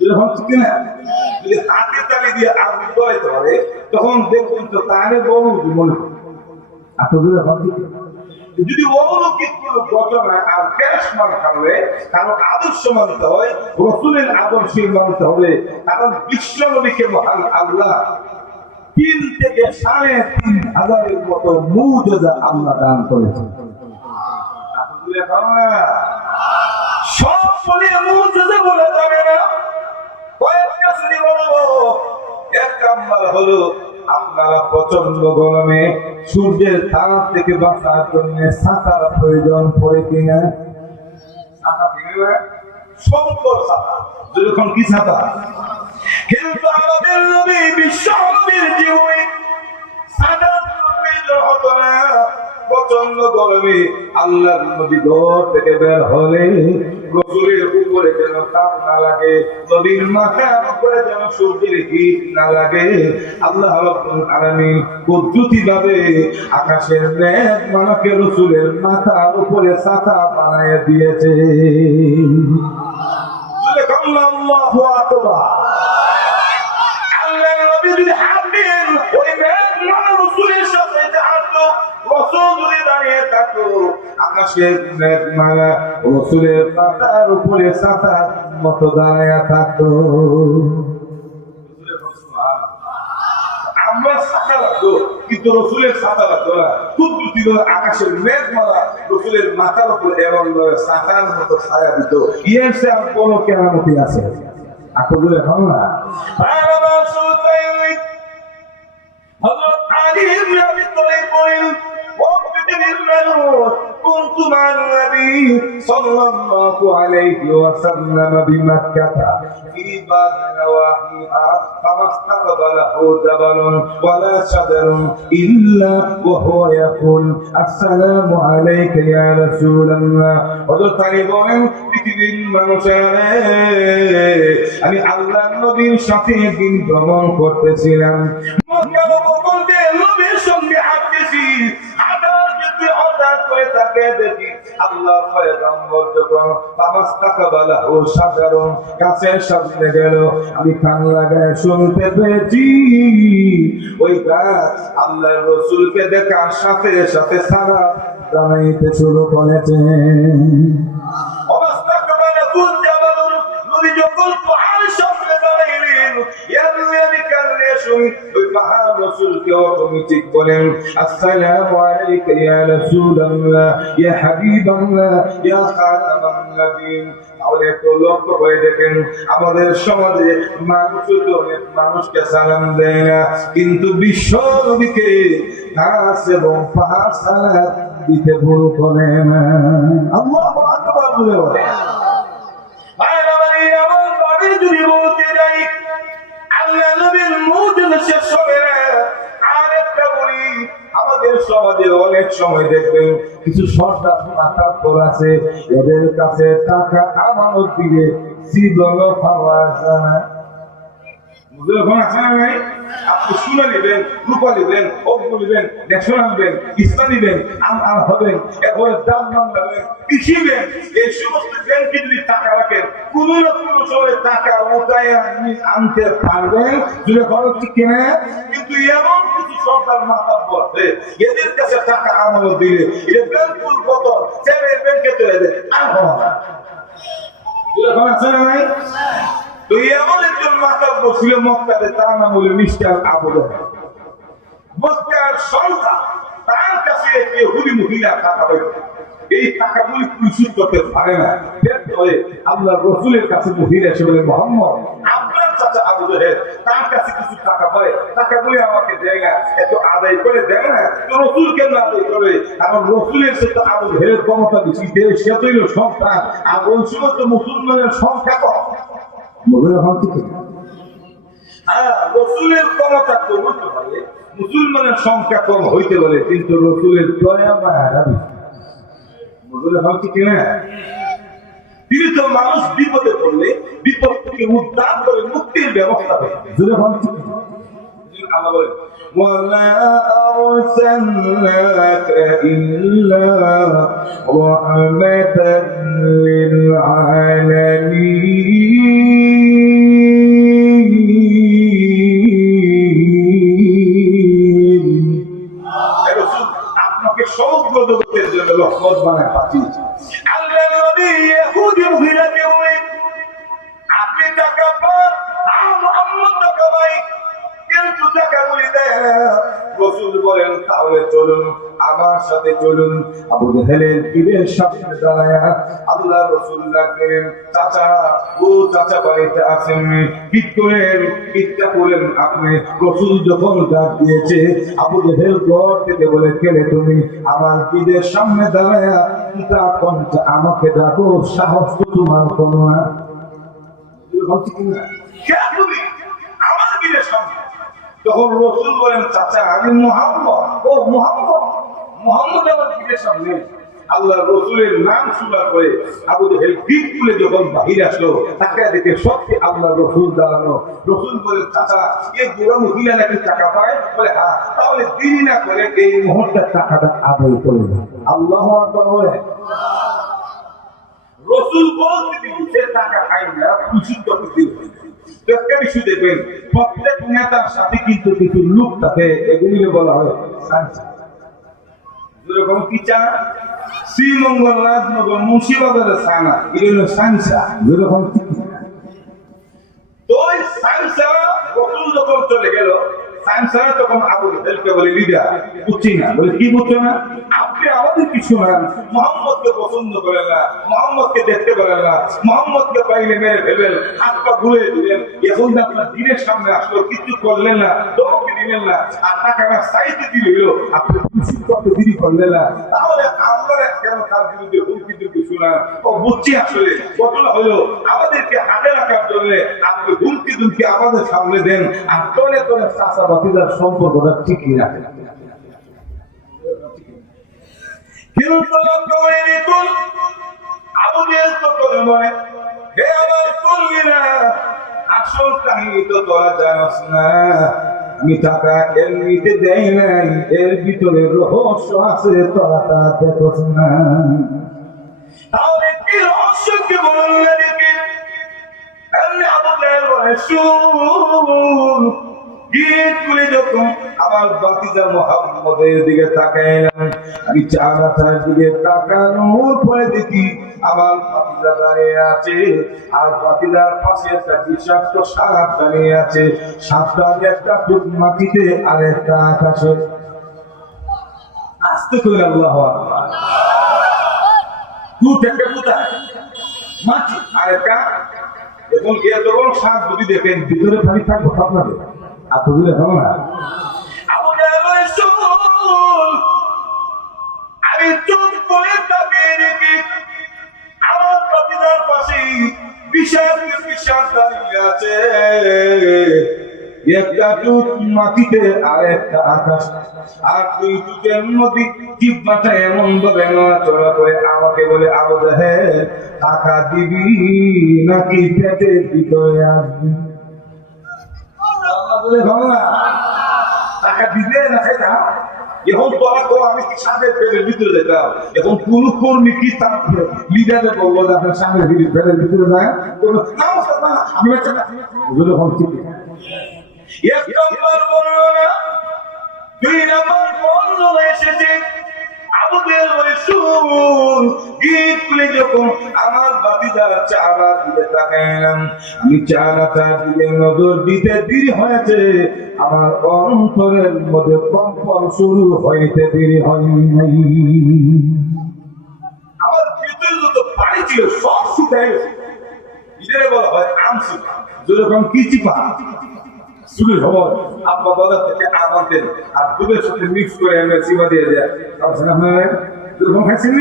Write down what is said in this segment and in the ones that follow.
যখন ঠিক না যদি হাতে তালি দিয়ে আগুন জ্বলাইতে পারে তখন দেখবেন তো তাহলে বড় মনে করে আসলে এখন ঠিক যদি অলৌকিক কোন ঘটনা আর ক্যাশ মানতে হবে, কারণ আদর্শ মানতে হয়, রসুলের আদর্শে মানতে হবে, কারণ বিশ্ব নবীকে মহান আল্লাহ 3 থেকে 3,500 মতো মুজিজা আল্লাহ দান করেছেন। সব বলে মুজিজা বলে যাবে না, কয়েকটা শ্রেণী বলবো। এক নাম্বার হলো আপনারা প্রচন্ড গরমে সূর্যের তাপ থেকে বাঁচার জন্য ছাতার প্রয়োজন পড়ে কিনা? ছাতা কিনবে সম্পদ ছাতা, যখন কি ছাতা? কিন্তু আমাদের নবী বিশ্ব নবীর জীবনে ছাতার প্রয়োজন হতো না। প্রচন্ড গরমে আল্লাহর নবী ঘর থেকে বের হলে রসুলের উপরে যেন তাপ না লাগে, নবীর মাথার উপরে যেন সূর্যের হিট না লাগে, আল্লাহ রাব্বুল আলামিন কুদরতি ভাবে আকাশের মেঘ মালাকে রসুলের মাথার উপরে ছাতা বানিয়ে দিয়েছে। আল্লাহু আকবার। আল্লাহর নবী যদি হাঁটেন ওই মেঘ মালা রসুলের সাথে হাঁটতো, রসুল যদি দাঁড়িয়ে থাকতো আকাশের মেঘমালা রসুলের মাথার উপরে ছাতার মতো দাঁড়িয়ে থাকতো। আমরা ছাতা লাগতো কিন্তু রসুলের ছাতা লাগতো না। কুদরতি আকাশের মেঘমালা রসুলের মাথার উপরে এমন ছাতার মতো ছায়া দিত। এর সে আর কোনো কেরামতি আছে? আপনাদের এখন না হযরত আলী ইবনে আবি তালিব বলেন, كنت مع النبي صلى الله عليه وسلم بمكة في بعض نواحيها فما استقبله جبل ولا شجر إلا وهو يقول السلام عليك يا رسول الله। হযরত আলী বলেন, পৃথিবীর মানুষেরা আমি আল্লাহর নবীর সাথে একদিন ভ্রমণ করতেছিলাম, মক্কার উপকূল দিয়ে নবীর সঙ্গে হাঁটতেছি, হঠাৎ করে তাকে দেখি আল্লাহ পয়গম্বর যখন ফামাস্তাকবালাহু শাজারুন গাছের সামনে গেল, আমি কান লাগায় শুনতে পেয়েছি ওই গাছ আল্লাহর রাসূলকে দেখার সাথে সাথে সালাম জানাইতে শুরু করেছে। অবস্তাকবালাহু জাবালুন, নবী যখন পাহাড়ের সামনে দাঁড়াইলেন, ওই পাহাড় রাসূলকে অটোমেটিক বলেন আসসালামু আলাইকা ইয়া রাসূলুল্লাহ ইয়া হাবিবাল্লাহ ইয়া খাতামান নবিয়্যিন। তাহলে একটু লক্ষ্য করে দেখেন আমাদের সমাজে মানুষ তো অনেক মানুষকে সালাম দেয় না, কিন্তু বিশ্ব নবীকে গাছ এবং পাহাড় সালাম দিতে ভুল করে না। আল্লাহু আকবার বলে বলে আমার বাড়ি যদি বলতে যাই আল্লাহ নবীর মুজিজা শেষ হবে না। আর একটা বলি, আমাদের সমাজে অনেক সময় দেখবেন কিছু সরকার মাতাব্বর আছে, এদের কাছে টাকা আমানত দিয়ে জীবন পাওয়া যায় না। আপনি শুনে নেবেন, রূপা নেবেন, অগ্ন নেবেন, দেশ আনবেন, ইসলাম নেবেন, আর হবেন, এরপরে দাম নেবেন, পিছিবেন। এই সমস্ত ব্যাংকে যদি টাকা রাখেন কোন না কোন সময় টাকা উঠায় আনতে পারবেন, যদি খরচ ঠিক কিনা। কিন্তু এমন কিছু সরকার মাতাব্বর আছে, এদের কাছে টাকা আমানত দিলে এটা ব্যাংকুর বোতল ছেড়ে ব্যাংকে চলে যায়, আর হওয়া না। আছে না নাই? তো এমন একজন মাতাব্বর ছিল মক্কাতে, তার নাম হলো মিস্টার আবু জাহেল। মক্কার সরকার তার কাছে ইহুদি মহিলা টাকা পাইত, এই টাকাগুলি পরিশোধ করতে পারে না, ব্যর্থ হয়ে আল্লাহর রাসূলের কাছে মহিলা এসে বলে, মুহাম্মদ আপনার চাচা আবু জাহেল তার কাছে কিছু টাকা পায়, টাকাগুলি আমাকে দেয় না, এত আদায় করে দেয় না। তো রাসূল কেন আদায় করে? কারণ রাসূলের সাথে আবু জাহেলের ক্ষমতা বেশি, সে তো হইল সন্তান, আর ওই সময় তো মুসলমানের সংখ্যা কম। রসুলের ক্ষমতা কম হতে পারে, মুসলমানের সংখ্যা কম হইতে পারে, কিন্তু রসুলের দয়া মায়া তিনি তো মানুষ বিপদে পড়লে বিপদ থেকে উদ্ধার করে মুক্তির ব্যবস্থা করে। আল্লাহ বলেন وَمَا أَرْسَلْنَاكَ إِلَّا رَحْمَةً لِلْعَالَمِينَ রহমত বানায় পাঠিয়েছে। আল্লাহ নবী ইহুদি মহিলাকে বলে, আপনি টাকা পান, মুহাম্মদ টাকা পাই, কিন্তু টাকা বলি দেয়। রাসূল বলেন, তাহলে চলুন, আমার সাথে চলুন। আবু জাহেলের পীরের সামনে দাঁড়ায়া আল্লাহ রাসূল ডাকলেন, চাচা, ও চাচা বাড়িতে আছেন? পিঠটা করেন আপনি। রাসূল যখন ডাক দিয়েছে, আবু জাহেল ঘর থেকে বলে, কেলে তুমি আমার পীরের সামনে দাঁড়ায়া পিতা কোনটা আমাকে ডাকো? সাহস তো তোমার কোনো না। আমার পীরের সামনে। তখন রাসূল বলেন, চাচা আমি মুহাম্মদ। ও মুহাম্মদ, মুহাম্মদ আমার পীরের সামনে। আল্লাহ রাসূলের নাম শোনার পরে আবু জাহেল পিঠ তুলে যখন বাহির আসলো, তাকে দেখে সত্যি আল্লাহ রাসূল দাঁড়ানো। রাসূল বলেন, চাচা এই বুড়া মহিলা নাকি টাকা পায়? বলে, হ্যাঁ। তাহলে দেরি না করে এই মুহূর্তে টাকাটা আদায় করে দেন। আল্লাহু আকবার বলে। রাসূল বলতে সে টাকা খায় না, খুশি করতে দিল। একটা বিষয় দেখবেন, প্রত্যেক নেতার সাথে কিন্তু কিছু লোক থাকে, এগুলিকে বলা হয় সাংসা। যেরকম কি চা, শ্রীমঙ্গল, রাজনগর, মুন্সিবাজারের সানা, এগুলো সাংসা। যেরকম তো সাংসা রাসূল যখন চলে গেল, সাংসা তখন আবু জাহেলকে বলে, লিডার বুঝছি না। বলে, কি বুঝছো না? আপনি আমাদের কিছু না, মুহাম্মদকে পছন্দ করেন না, মুহাম্মদকে দেখতে পারেন না, মুহাম্মদকে পাইলে মেরে ফেলবেন, হাত পা ঘুরে দিলেন। এখন আপনার দিনের সামনে আসলো, কিছু করলেন না, দমকে দিলেন না, আর টাকাটা চাইতে দিল, আপনি খুশি করতে দেরি করলেন না। তাহলে আমরা কেন তার বিরুদ্ধে হুমকি দিতে শোনা? ও বুঝছি আসলে ঘটনা হলো, আমাদেরকে হাতে রাখার জন্য আপনি হুমকি দুমকি আমাদের সামনে দেন, আর তলে তলে চাচা ভাতিজার সম্পর্কটা ঠিকই রাখেন। কিন্তু আবু জাহেল তো করে নয়, হে আমার কল্লিরা, আসল কাহিনী তো তোরা জানোস না। আমি টাকা এমনিতে দেই নাই, এর ভিতরে রহস্য আছে, তোরা তা দেখোস না। তাহলে কি রহস্য, কি বললেন নাকি? এমনি আবু জাহেল বলে, শুন, গীত করে যখন আমার বাতিজা মুহাম্মদের দিকে তাকাইলাম, আমি চারাটার দিকে তাকানোর পরে দেখি আমার বাতিজা দাঁড়িয়ে আছে, আর বাতিজার পাশে একটা বিষাক্ত সাপ দাঁড়িয়ে আছে। সাপটার একটা চোখ মাটিতে আর একটা আকাশে। আস্তে করে আল্লাহু আকবার। দুটো একটা কোথায় মাটি আর একটা। এখন এত বড় সাপ যদি দেখেন, ভিতরে পানি থাকবো আপনাদের আর তো দূরে হবে না। আমি চোখ করে তাকিয়ে দেখি আমার প্রতিদার পাশে বিশাল বিশাল দাঁড়িয়ে আছে, একটা চোখ মাটিতে আর একটা আকাশ। আর দুই চোখের নদী জিহ্বাটা এমন ভাবে নড়াচড়া করে আমাকে বলে, আবু জাহেল টাকা দিবি নাকি পেটের ভিতরে আসবি? টাকা দিবে না সেটা এখন তোরা কো, আমি কি সামনের পেটের ভিতরে যেতাম? এখন কোন কর্মী কি তার লিডারে বলবো যে আপনার সামনের পেটের ভিতরে যায়? আমি এক নম্বর বর্ণনা, দুই নম্বর বর্ণনা এসেছে আবু জাহেল বলে, শুন, গীত খুলে যখন আমার বাতিজার চারা দিকে তাকাইলাম, আমি চারাটার দিকে নজর দিতে দেরি হয়েছে, আমার অন্তরের মধ্যে কম্পন শুরু হইতে দেরি হয় নাই। আমার ভিতরে যত পানি ছিল সব শুকায় গেছে। এটারে বলা হয় আমসিপা। যেরকম কি চিপা শুরু খবর, আব্বা বাজার থেকে আম আনতেন আর দুধের সাথে মিক্স করে এনে চিপা দিয়ে দেয়। আপনার যেরকম খাইছেন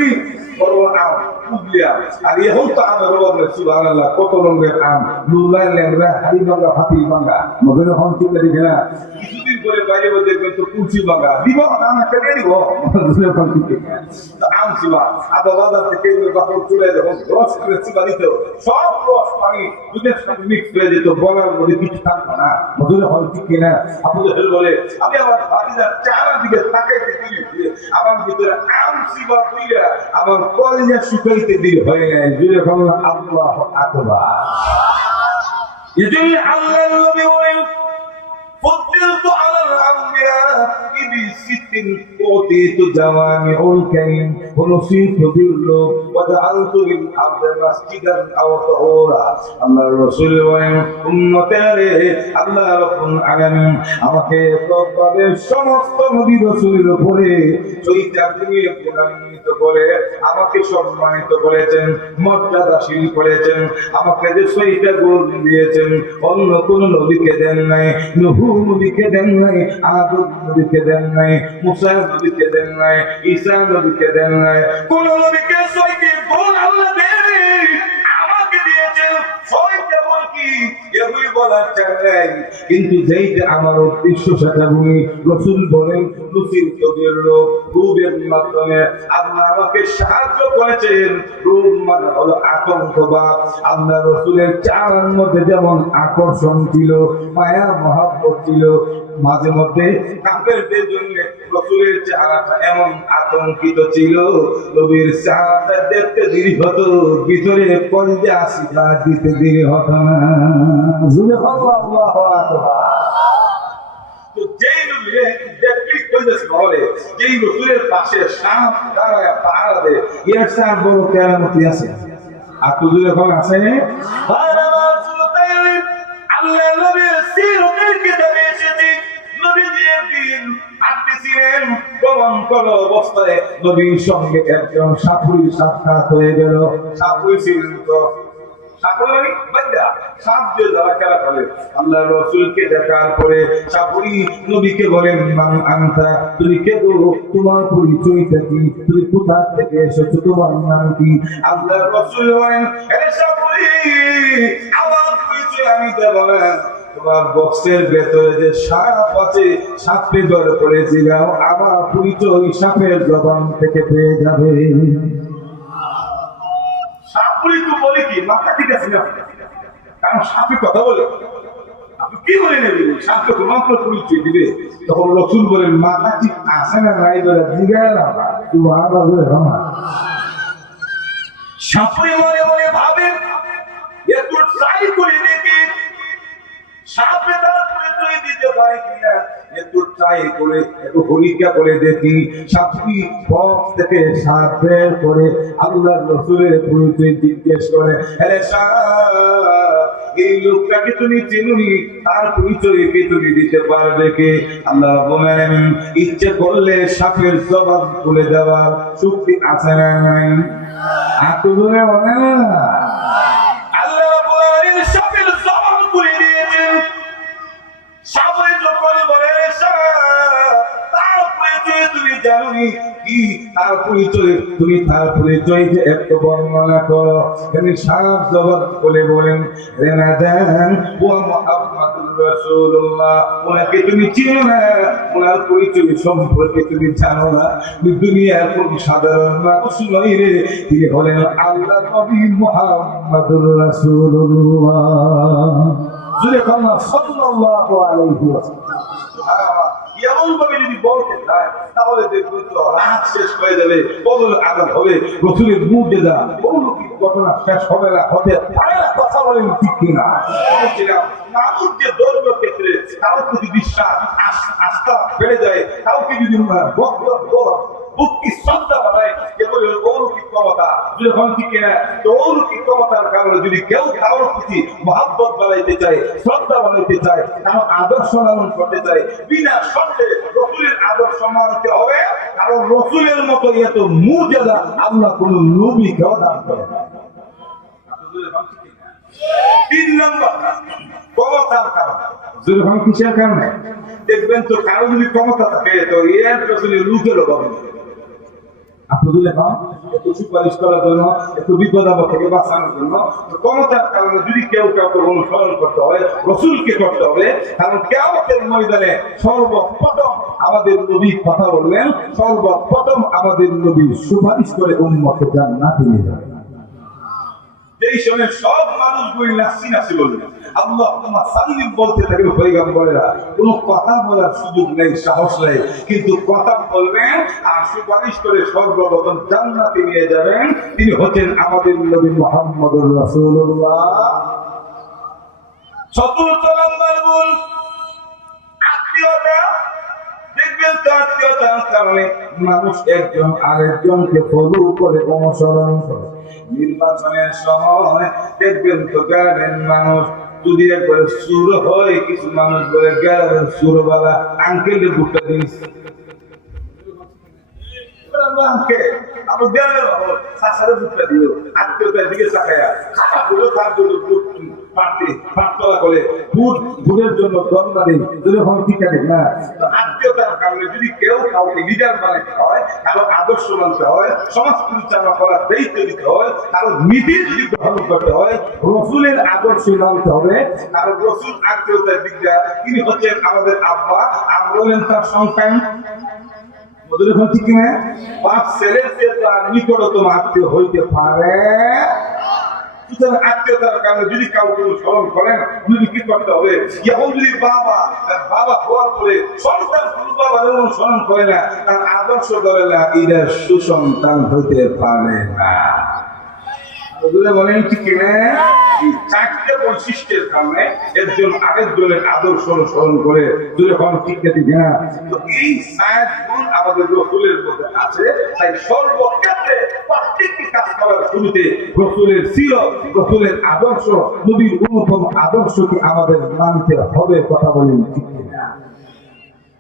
বড় বড় আম, উগলি আম। আর এখন তো আমের অভাব নেই, সুবহানাল্লাহ, কত রঙের আম, নুলাই ল্যাংরা, হাড়ি ভাঙ্গা, ফাতিল ভাঙ্গা, মজুরি হন চিন্তা দেখে না। কিছুদিন পরে বাইরে দেখবেন তো কুলচি ভাঙ্গা দিব, আম একটা দিয়ে দিব, আম চিবা। আব্বা বাজার থেকে বাপর চলে যখন রস করে চিবা দিত, সব রস পানি দুধের সাথে মিক্স হয়ে যেত, বলার মধ্যে কিছু থাকতো না। মজুরি হন ঠিক কিনা? আবু জাহেল বলে, আমি আমার ভাতিজার চারা দিকে তাকাইতে দিই, আমার ভিতরে আম চিবা হইয়া আমার কলিজা শুকাইতে দেরি হয় নাই। জুড়ে বলল আল্লাহু আকবার। এজন্য আল্লাহর নবী বলেন, ফুদ্দিলতু আলাল আমবিয়া বিসিত্তিন أوتيت جوامع الكلم ونصيت باللغة وجعلت للأرض مسجدا أو طهورا الله الرسول উম্মতেরে আল্লাহ রাব্বুল আলামিন আমাকে প্রত্যেক সমস্ত নবী রাসূলের উপরে চৈতাকে গুণান্বিত করে আমাকে সম্মানিত করেছেন মর্যাদাশীল করেছেন আমাকে যে সইটা গুণ দিয়েছেন অন্য কোন নবীকে দেন নাই নূহ নবীকে দেন নাই আদম নবীকে দেন নাই মুসা নবীকে দেন নাই ঈসা নবীকে দেন নাই কোন নবীকে সইকে গুণ আল্লাহ দেননি আমাকে দিয়েছেন সইটা বল কি এগুলি বলার চাই কিন্তু যেইটা আমার উদ্দেশ্য সেটা বলি রাসূল বলেন লুসিল কবির লোক রূপের মাধ্যমে আল্লাহ আমাকে সাহায্য করেছেন রূপ মানে হলো আতঙ্কবাদ আল্লাহ রাসূলের চেহারার মধ্যে যেমন আকর্ষণ ছিল মায়া মহব্বত ছিল মাঝে মধ্যে কাফেরদের জন্য রাসূলের চেহারাটা এমন আতঙ্কিত ছিল নবীর চেহারাটা দেখতে দেরি হতো ভিতরে কলিজা আসিটা দিতে দেরি হতো না সুবহানাল্লাহ আল্লাহু আকবার তো যেই নবী দেখতে কইতেছে বলে যেই রাসূলের পাশে সাপ দাঁড়ায় পাহারা দেয় এর সাপ বড় কেরামতি আছে আর তুই যখন আছে আল্লাহ নবীর সিরাতের কিতাবে এসেছে নবীজির দিন হাঁটতেছিলেন গমন করা অবস্থায় নবীর সঙ্গে একজন সাপুরীর সাক্ষাৎ হয়ে গেল সাপুরী ছিলেন তো সাপুরী বান্দা সাপ দিয়ে যারা খেলা করে আল্লাহ রাসূলকে দেখার পরে সাপুরী নবীকে বলেন মান আনতা তুমি কে গো তোমার পরিচয়টা কি তুমি কোথা থেকে এসেছো তোমার নাম কি আল্লাহ রাসূল বলেন হে সাপুরী আমার পরিচয় আমি দেব না তোমার বক্সের ভেতরে যে সাপ আছে সাপের ধরে পড়ে জিগাও আমার পরিচয় সাপের জবান থেকে পেয়ে যাবে সাপুরি তো বলে কি মাথা ঠিক আছে না কারণ সাপে কথা বলে আপনি কি বলে নেবেন সাপকে তোমার পরিচয় দিবে তখন রাসূল বলেন মাথা ঠিক আছে না নাই বলে জিগায় না সুবহানাল্লাহ সাপুরি মনে মনে ভাবে একটু ট্রাই করে দেখি সাপে তার পরিচয় দিতে পারে কিনা একটু ট্রাই করে একটু পরীক্ষা করে দেখি সাপটি বক্স থেকে সাপ বের করে আল্লাহর রাসূলের পরিচয় জিজ্ঞেস করে আরে সাপ এই লোকটাকে তুমি চিনুনি তার পরিচয় কি তুমি দিতে পারবে কি আল্লাহ বলেন ইচ্ছে করলে সাপের জবান খুলে দেওয়ার শক্তি আছে না নাই আতুরে বলে না আল্লাহ বলেন সাপের জবান খুলে দিয়েছেন সাপে যখন বলে তার পরিচয় তুমি জানোনি কি তার পরিচয় তুমি তার পরিচয় যে একটু বর্ণনা করো তিনি সাপ জবান খুলে বলেন রে নাদান ওয়া মুহাম্মাদুর রাসূলুল্লাহ ওনাকে তুমি চিনো না ওনার পরিচয় সম্পর্কে তুমি জানো না দুনিয়ার কোন সাধারণ মানুষ নয় রে তিনি হলেন আল্লাহর নবী মুহাম্মাদুর রাসূলুল্লাহ জুরে কান্না সাল্লাল্লাহু আলাইহি ওয়াসাল্লাম এমন ভাবে যদি বলতে চায় তাহলে দেখবেন তো রাত শেষ হয়ে যাবে বদল আদান হবে রাসূলের মুজিজা অলৌকিক ঘটনা শেষ হবে না হতে পারে না কথা বলেন ঠিক কিনা বলছিলাম মানুষ যে ধর্মের ক্ষেত্রে কারো প্রতি বিশ্বাস আস্থা বেড়ে যায় কাউকে যদি বুদ্ধি শ্রদ্ধা বাড়ায় কেবল অলৌকিক ক্ষমতা যখন ঠিক কিনা তো অলৌকিক ক্ষমতার কারণে যদি কেউ কারোর প্রতি মহব্বত বাড়াইতে চায় শ্রদ্ধা বাড়াইতে চায় কারো আদর্শ লালন করতে চায় বিনা শর্তে রাসূলের আদর্শ মানতে হবে কারণ রাসূলের মতো এত মুজিজা আল্লাহ কোন নবীকেও দান করে না তিন নম্বর ক্ষমতার কারণে যখন কিসের কারণে দেখবেন তো কারো যদি ক্ষমতা থাকে তো এর পেছনে লুকের অভাব নেই আপনি দেখুন একটু সুপারিশ করার জন্য একটু বিপদ আপদ থেকে বাঁচানোর জন্য ক্ষমতার কারণে যদি কেউ কাউকে অনুসরণ করতে হয় রাসূলকে করতে হবে কারণ কিয়ামতের ময়দানে সর্বপ্রথম আমাদের নবী কথা বললেন সর্বপ্রথম আমাদের নবী সুপারিশ করে উম্মতকে জান্নাতে নিয়ে যাবেন এই সময় সব মানুষগুলি নাসি নাসি বলবে আল্লাহ তোমার সাল্লিম বলতে থাকে পয়গম্বরেরা কোনো কথা বলার সুযোগ নেই সাহস নেই কিন্তু কথা বলবেন আর সুপারিশ করে সর্বপ্রথম জান্নাতে নিয়ে যাবেন তিনি হচ্ছেন আমাদের নবী মুহাম্মদুর রাসূলুল্লাহ চতুর্থ নম্বর গুণ আত্মীয়তা দেখবেন তো আত্মীয়তার কারণে মানুষ একজন আরেকজনকে ফলো করে, অনুসরণ করে। নির্বাচনের সময় দেখবেন তো গার্ডেন মানুষ যদি একবার সুর হয়, কিছু মানুষ বলে গার্ডেন সুরওয়ালা আঙ্কেলের ভুট্টা দিস আত্মীয়তার দিকে তাকায়া খারাপ হলো তার জন্য ভোটের জন্য দরকার নেই, ঠিক আছে না? আত্মীয়তার কারণে যদি কেউ কাউকে লিডার বানাইতে হয়, কারো আদর্শ মানতে হয়, সমাজ পরিচালনা করার দায়িত্ব দিতে হয়, কারো নীতি যদি গ্রহণ করতে হয়, রসুলের আদর্শ মানতে হবে। কারণ রসুল আত্মীয়তার দিকটা তিনি হচ্ছেন আমাদের আব্বা, আমরা হলেন তার সন্তান। বাপ ছেলের নিকটতম আত্মীয় হইতে পারে। আত্মীয়তার কারণে যদি কাউকে স্মরণ করেন, কি করতে হবে? এখন যদি বাবা হওয়ার পরে সন্তান বাবার অনুসরণ করে না, তার আদর্শ করে না, এদের সুসন্তান হইতে পারে না। বলেন ঠিক কিনা? চারটে বৈশিষ্ট্যের কারণে একজন আরেকজনের আদর্শ অনুসরণ করে, ঠিক না? তো এই 7 গুণ আমাদের রসুলের মধ্যে আছে। তাই সর্বক্ষেত্রে প্রত্যেকটি কাজ করার শুরুতে রসুলের সিরত, রসুলের আদর্শ, নবীর অনুপম আদর্শকে আমাদের মানতে হবে। কথা বলেন ঠিক কিনা?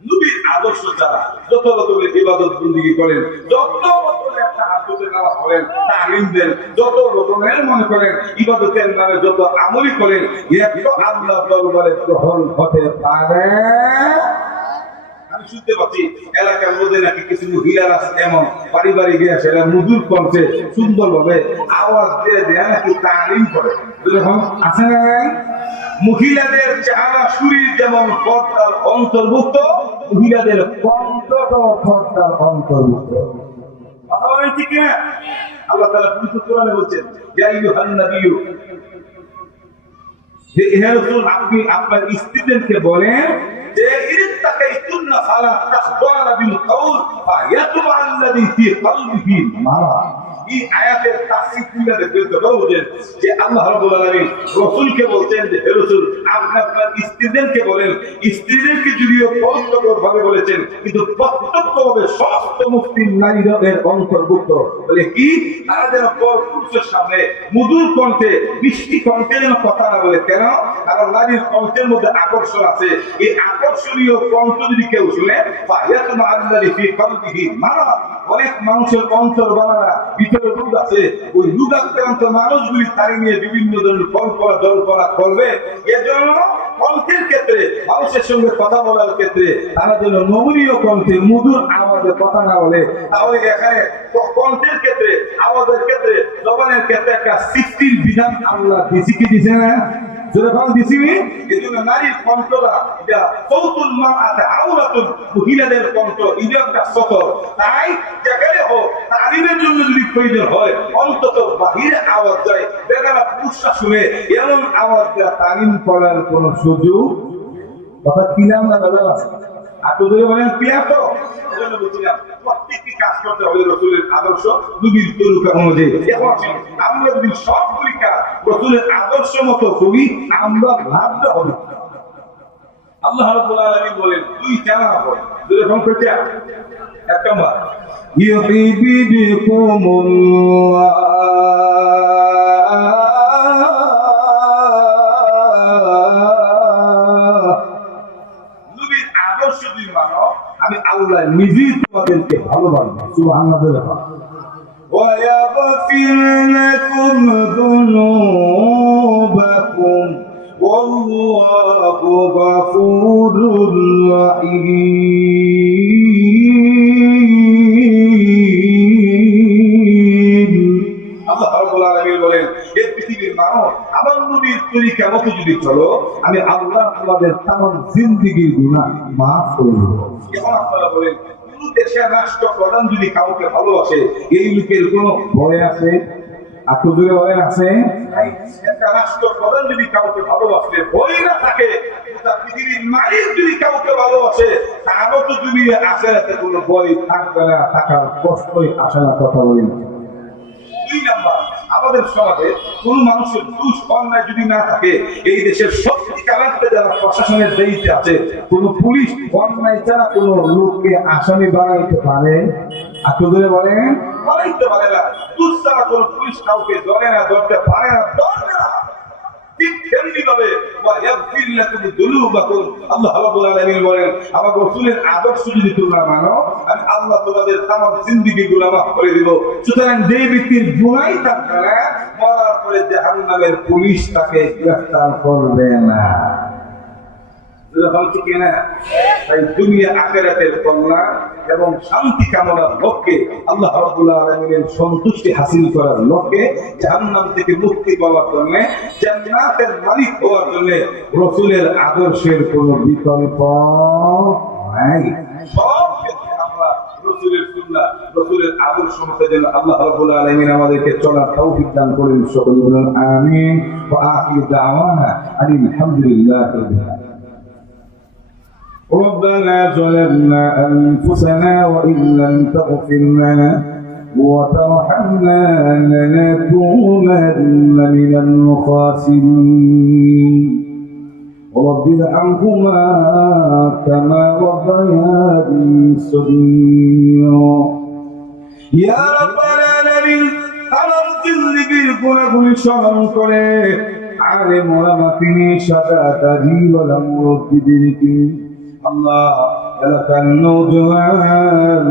নবীর আদর্শ ছাড়া যত রকমের ইবাদত বন্দেগী করেন, যত রকমের একটা আদর্শের নামাজ পড়েন, তালিম দেন, যত রকমের মনে করেন ইবাদতের নামে যত আমলি করেন, একটু আল্লাহ দরবারে গ্রহণ হতে পারে। আমি শুনতে পাচ্ছি এলাকার মধ্যে নাকি কিছু মহিলার আছে এমন পারিবারিক গিয়ে মধুর কণ্ঠে সুন্দরভাবে আওয়াজ দিয়ে দেয়া নাকি তালিম করে। আছে না? মহিলাদের চেহারা শরীর যেমন পর্দার অন্তর্ভুক্ত, মহিলাদের কণ্ঠটাও পর্দার অন্তর্ভুক্ত। কথা বলেন ঠিক না? আল্লাহ তাআলা পবিত্র কোরআনে বলছেন, ইয়া আইয়ুহান নাবিয়্যু, হে রাসূল, আপনি আপনার স্ত্রীদেরকে বলেন যে ইত্তাকাইতুন্না ফালা তাখদানা বিল কাউল ফায়াতুবা আল্লাযী ফি কলবিহি মারাদ। এই আয়াতের তাফসীর তুলে দেখতে বলেন যে আল্লাহ রাব্বুল আলামিন রাসূলকে বলছেন যে হে রাসূল, আপনি আপনার স্ত্রীদেরকে বলেন, স্ত্রীদেরকে যদিও পরোক্ষভাবে বলেছেন কিন্তু প্রত্যক্ষভাবে সমস্ত মুসলিম নারীরা এর অন্তর্ভুক্ত। বলে কি? তারা যেন পুরুষের সামনে মধুর কণ্ঠে, মিষ্টি কণ্ঠে যেন কথা না বলে। কেন? কারণ নারীর কণ্ঠের মধ্যে আকর্ষণ আছে। এই আকর্ষণীয় কণ্ঠ যদি কেউ শুনে, ফায়াতুবা আল্লাযী ফি কলবিহি মারাদ, অনেক মানুষের অন্তর বানানা ভিতরে রোগ আছে, ওই রোগাক্রান্ত মানুষগুলি তাই নিয়ে বিভিন্ন ধরনের জল্পনা করবে। এজন্য কণ্ঠের ক্ষেত্রে, মানুষের সঙ্গে কথা বলার ক্ষেত্রে তারা যেন নমনীয় কণ্ঠে মধুর আওয়াজে কথা না বলে। তাহলে এখানে কণ্ঠের ক্ষেত্রে, আওয়াজের ক্ষেত্রে, জবানের ক্ষেত্রে একটা সৃষ্টির বিধান আল্লাহ দিছে না? নারীর কণ্ঠটা এটা সৌতুল মারআতি আওরাতুন, মহিলাদের কণ্ঠ এটা একটা সতর। তাই যেখানে হোক তালিমের জন্য যদি প্রয়োজন হয়, অন্তত বাহিরে আওয়াজ যায়, বেগানা পুরুষরা শুনে এমন আওয়াজ দেওয়া তালিম করার কোন সুযোগ কথা কিনাম না দাদা আছে। আপনাদের বলেন ক্লিয়ার তো? এজন্য বলছিলাম প্রত্যেকটি কাজ করতে হবে রসুলের আদর্শ, নবীর তরিকা অনুযায়ী। এখন আমরা যদি সবগুলি কাজ রসুলের আদর্শ মতো করি, আমরা ভাবতে হবে। আল্লাহ রাব্বুল আলামিন বলেন, তুই জানা বল যখন করতে এক নম্বর ইউহিবিকুমুল্লাহ, নবীর আদর্শ যদি মানো, আমি আল্লাহ নিজেই তোমাদেরকে ভালোবাসবো। সুবহানাল্লাহ। ওয়া ইয়াগফির লাকুম যুনুবাকুম ওয়াল্লাহু গফুরুর রহিম। আল্লাহ রাব্বুল আলামিন বলেন, এই পৃথিবীর মানুষ আমার নবীর তরিকা মতো যদি চলো, আমি আল্লাহ তোমাদের তামাম জিন্দেগীর গুনাহ মাফ করে দেব। এখন আপনারা বলেন, কোন দেশের রাষ্ট্রপ্রধান যদি কাউকে ভালোবাসে, এই লোকের কোনো ভয় আছে? আপনাদের ভয় আছে? একটা রাষ্ট্রপ্রধান যদি কাউকে ভালোবাসে, ভয় না থাকে, পৃথিবীর মালিক যদি কাউকে ভালোবাসে, তারও তো দুনিয়া আখিরাতে কোনো ভয় থাকবে না, থাকার কষ্টই আসে না। কথা বলেন। দুই নাম্বার, আমাদের সমাজে কোন মানুষের দোষ অন্যায় যদি না থাকে, এই দেশের সত্যিকার যারা প্রশাসনের দায়িত্বে আছে, কোন পুলিশ অন্যায় ছাড়া কোন লোককে আসামি বানাইতে পারে? আপনাদের বলেন বানাইতে পারে না। দোষ ছাড়া কোন পুলিশ কাউকে ধরে না, ধরতে পারে না, ধরবে না। ঠিক তেমনি ভাবে আল্লাহ রাব্বুল আলামিন বলেন, আমার রাসূলের আদর্শ যদি তোমরা মানো, আমি আল্লাহ তোমাদের তামাম জিন্দেগি গুনাহ মাফ করে দিব। সুতরাং যে ব্যক্তির গুনাহই থাকবে না, মরার পরে জাহান্নামের পুলিশ তাকে গ্রেফতার করবে না। তাই দুনিয়া আখিরাতের কল্যাণ এবং শান্তি কামনার লক্ষ্যে, আল্লাহ রাব্বুল আলামিনের সন্তুষ্টি হাসিল করার লক্ষ্যে, জাহান্নাম থেকে মুক্তি পাওয়ার জন্য, জান্নাতের মালিক হওয়ার জন্য রাসূলের আদর্শের কোনো বিকল্প নাই। সব ক্ষেত্রে আমরা রাসূলের সুন্নাহ, রাসূলের আদর্শ মতে যেন আল্লাহ রাব্বুল আলামিন আমাদেরকে চলার তৌফিক দান করেন। সকলে বলুন আমিন। ওয়া আখিরু দাওয়ানা আলহামদুলিল্লাহি রাব্বিল আলামিন। ربنا ظلمنا أنفسنا وإن لم تغفر لنا وترحمنا لنكونن من الخاسرين رب ارحمهما كما ربياني صغيرا يا رب العالمين আমার জিন্দেগির গুনাহগুলি স্মরণ করে আলেম ওলামা তিনি সাদা জীবন মুরব্বিদেরকে আল্লাহ এলাকার নওজওয়ান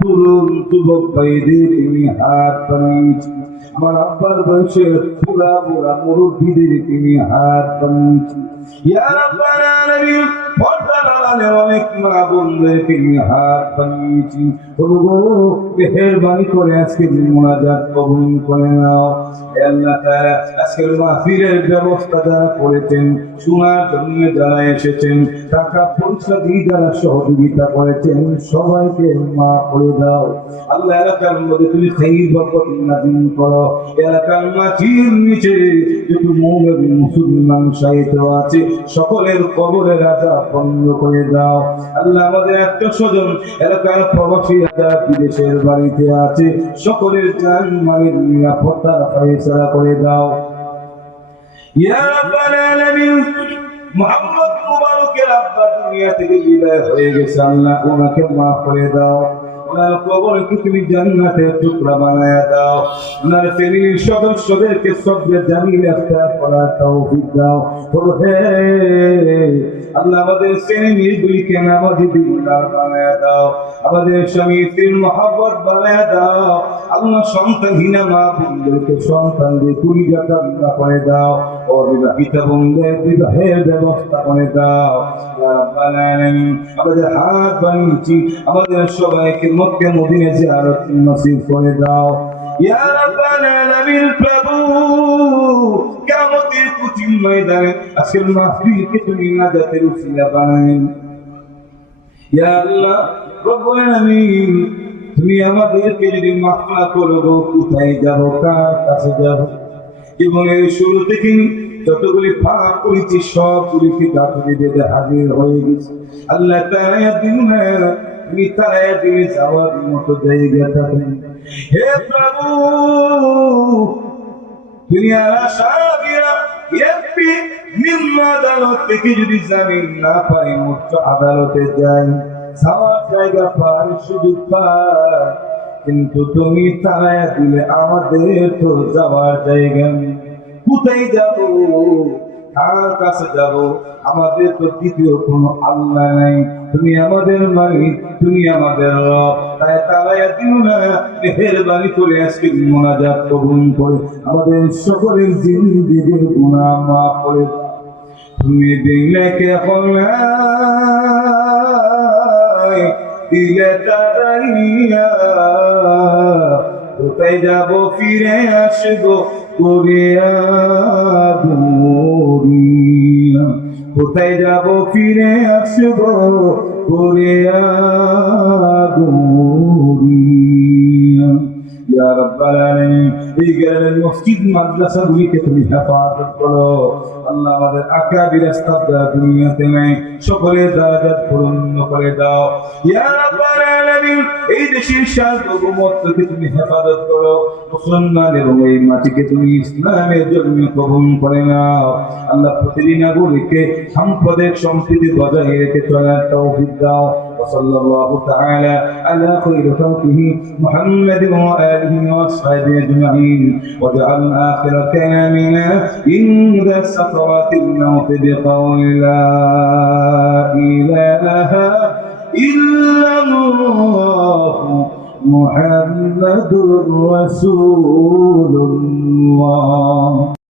তরুণ যুবক ভাইদের তিনি হাত বানিয়েছি। আমার আব্বার বয়সের পুরা পুরা মুরব্বিদের তিনি হাত বানিয়েছি। ইয়া রাব্বাল আলামিন অনেক মা বোনদের তিনি হাত বানিয়েছি। মেহেরবানি করে আজকে মুনাজাত কবুল করে নাও। আল্লাহ তাআলা আজকের মাহফিলের ব্যবস্থা যারা করেছেন, শোনার জন্য যারা এসেছেন, টাকা পয়সা দিয়ে যারা সহযোগিতা করেছেন, সবাইকে মাফ করে দাও। আল্লাহ এলাকার মধ্যে তুমি খাইর বরকত নাযিল করো। এলাকার মাটির নিচে যত মুমিন মুসলমান শাহিদ আছে, সকলের কবরের আযাব বন্ধ করে দাও। আল্লাহ আমাদের আত্মীয়স্বজন এলাকার প্রবাসী যারা বিদেশের বাড়িতে আছে, সকলের জান মালের নিরাপত্তা ফয়সালা করে দাও। ইয়া রাব্বাল আলামিন মুহাম্মদ মুবারকের আব্বা দুনিয়া থেকে বিদায় হয়ে গেছে, আল্লাহ ওনাকে মাফ করে দাও। ওনার কবরকে তুমি জান্নাতের টুকরা বানায়া দাও। ওনার ফ্যামিলির সদস্যদেরকে সবরে জামিল ইফতার করার তৌফিক দাও। হে আল্লাহ আমাদের ফ্যামিলিগুলিকে নামাজি দিলদার বানায়া দাও। আমাদের স্বামী স্ত্রীর মহব্বত বানায়া দাও। আল্লাহ সন্তানহীনা মা বোনদেরকে সন্তানদের কুলিজাত করে দাও। অবিবাহিত বোনদের বিবাহের ব্যবস্থা করে দাও। ইয়া রাব্বাল আলামিন আমাদের হাত বানিয়েছি, আমাদের সবাইকে মক্কা মদিনা জিয়ারত নসিব করে দাও। ইয়া রাব্বাল আলামিন প্রভু কিয়ামতের কঠিন ময়দানে আজকের মাহফিলকে তুমি নাজাতের উসিলা বানাইন। ইয়া আল্লাহ রব্বুল আলামিন তুমি আমাদেরকে যদি মাফ না করো, কোথায় যাব, কার কাছে যাব? জীবনের শুরু থেকে যতগুলি পাপ করেছি সবগুলিকে গাঁথনি বেঁধে হাজির হয়ে গেছে। আল্লাহ তাআলা দিন তুমি তারায় দিনে যাওয়ার মতো জায়গা থাকে। হে প্রভু দুনিয়ার আশাবিরা এমপি নিম্ন আদালত থেকে যদি জামিন না পাই, উচ্চ আদালতে যাই, যাওয়ার জায়গা পাই, সুযোগ পাই, কিন্তু তুমি তারায় দিলে আমাদের তো যাওয়ার জায়গা নেই। কোথায় যাব, কার কাছে যাব? আমাদের তো দ্বিতীয় কোনো আল্লাহ নাই। তুমি আমাদের মালিক, তুমি আমাদের রব। তাই তারায়া দিও না, মেহেরবানি করে আজকে মুনাজাত কবুল করে আমাদের সকলের জিন্দেগির গুনাহ মাফ করে দাও। তুমি দিলে কে দিলে তারাইয়া, কোথায় যাব ফিরে আসবো করিয়া দরিয়া, কোথায় যাব ফিরে আসবো করিয়া দরিয়া। ইয়া রাব্বাল আলামিন এই গ্রামের মসজিদ মাদ্রাসাগুলিকে তুমি হেফাজত করো। আল্লাহ আমাদের আকাবির আস্তাদা দুনিয়াতে নাই, সকলের দারাজাত পূর্ণ করে দাও। ইয়া রাব্বাল আলামিন আলামিন এই দেশের সার্বভৌমত্বকে তুমি হেফাজত করো, মুসলমান এবং এই মাটিকে তুমি ইসলামের জন্য কবুল করে নাও। আল্লাহ প্রতিটি নাগরিককে সাম্প্রদায়িক সম্প্রীতি বজায় রেখে চলার তৌফিক দাও। وصلى الله تعالى على خير خلقه محمد وآله وأصحابه أجمعين، وجعل آخر كلامنا عند سكرات الموت بقول لا إله إلا الله محمد رسول الله.